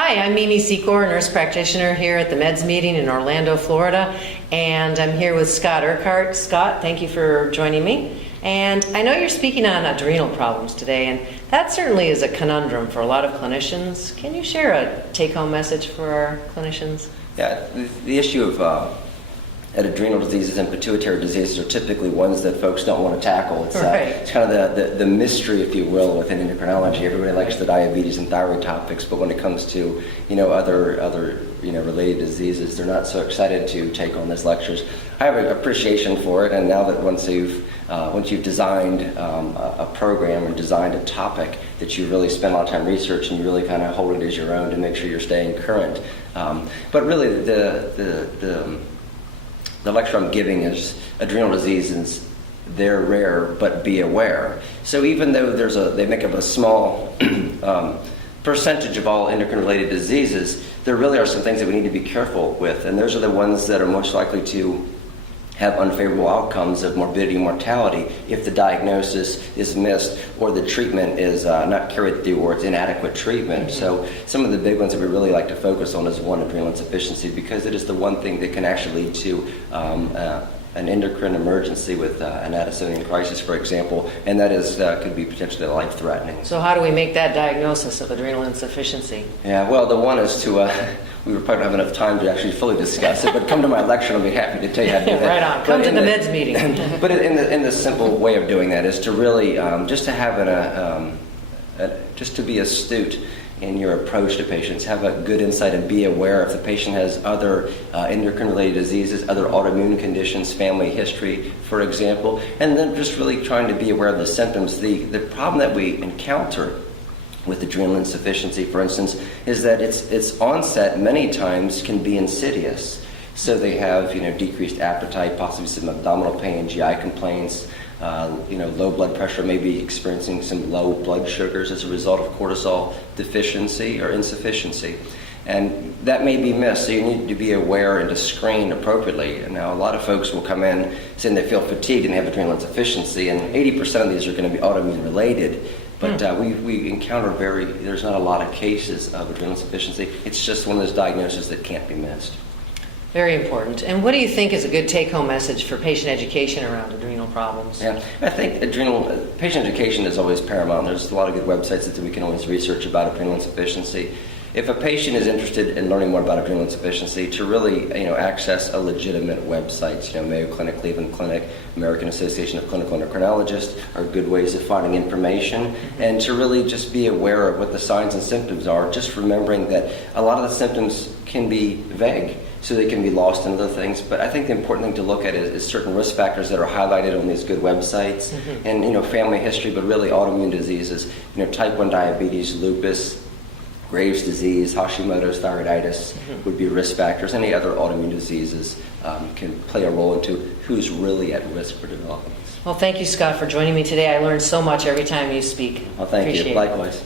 Hi, I'm Mimi Secor, nurse practitioner here at the Meds meeting in Orlando, Florida, and I'm here with Scott Urquhart. Scott, thank you for joining me. And I know you're speaking on adrenal problems today, and that certainly is a conundrum for a lot of clinicians. Can you share a take-home message for our clinicians? Yeah, the issue of adrenal diseases and pituitary diseases are typically ones that folks don't want to tackle. It's, it's kind of the mystery, if you will, within endocrinology. Everybody likes the diabetes and thyroid topics, but when it comes to other related diseases, they're not so excited to take on these lectures. I have an appreciation for it, and now that once you've designed a program and designed a topic that you really spend a lot of time researching, you really kind of hold it as your own to make sure you're staying current. But really, the lecture I'm giving is adrenal diseases. They're rare, but be aware. So even though they make up a small percentage of all endocrine-related diseases, there really are some things that we need to be careful with, and those are the ones that are most likely to have unfavorable outcomes of morbidity and mortality if the diagnosis is missed or the treatment is not carried through or it's inadequate treatment. Mm-hmm. So some of the big ones that we really like to focus on is one, adrenal insufficiency, because it is the one thing that can actually lead to an endocrine emergency with an Addisonian crisis, for example, and that is could be potentially life-threatening. So how do we make that diagnosis of adrenal insufficiency? Yeah, well, the one is to we probably don't have enough time to actually fully discuss it, but come to my lecture and I'll be happy to tell you how to do that. Right on. Come to the Meds meeting. But in the simple way of doing that is to really just to have just to be astute in your approach to patients, have a good insight and be aware if the patient has other endocrine-related diseases, other autoimmune conditions, family history, for example, and then just really trying to be aware of the symptoms. The problem that we encounter with adrenal insufficiency, for instance, is that its onset many times can be insidious. So they have decreased appetite, possibly some abdominal pain, GI complaints, low blood pressure, maybe experiencing some low blood sugars as a result of cortisol deficiency or insufficiency. And that may be missed, so you need to be aware and to screen appropriately. And now a lot of folks will come in saying they feel fatigued and they have adrenal insufficiency, and 80% of these are going to be autoimmune related. But we encounter there's not a lot of cases of adrenal insufficiency. It's just one of those diagnoses that can't be missed. Very important. And what do you think is a good take-home message for patient education around adrenal problems? Yeah, I think patient education is always paramount. There's a lot of good websites that we can always research about adrenal insufficiency. If a patient is interested in learning more about adrenal insufficiency, to really access a legitimate websites, Mayo Clinic, Cleveland Clinic, American Association of Clinical Endocrinologists are good ways of finding information, and to really just be aware of what the signs and symptoms are, just remembering that a lot of the symptoms can be vague, so they can be lost in other things. But I think the important thing to look at is certain risk factors that are highlighted on these good websites, and family history, but really autoimmune diseases, type 1 diabetes, lupus, Graves' disease, Hashimoto's thyroiditis would be risk factors. Any other autoimmune diseases can play a role into who's really at risk for developing. Well, thank you, Scott, for joining me today. I learned so much every time you speak. Well, thank you. Likewise.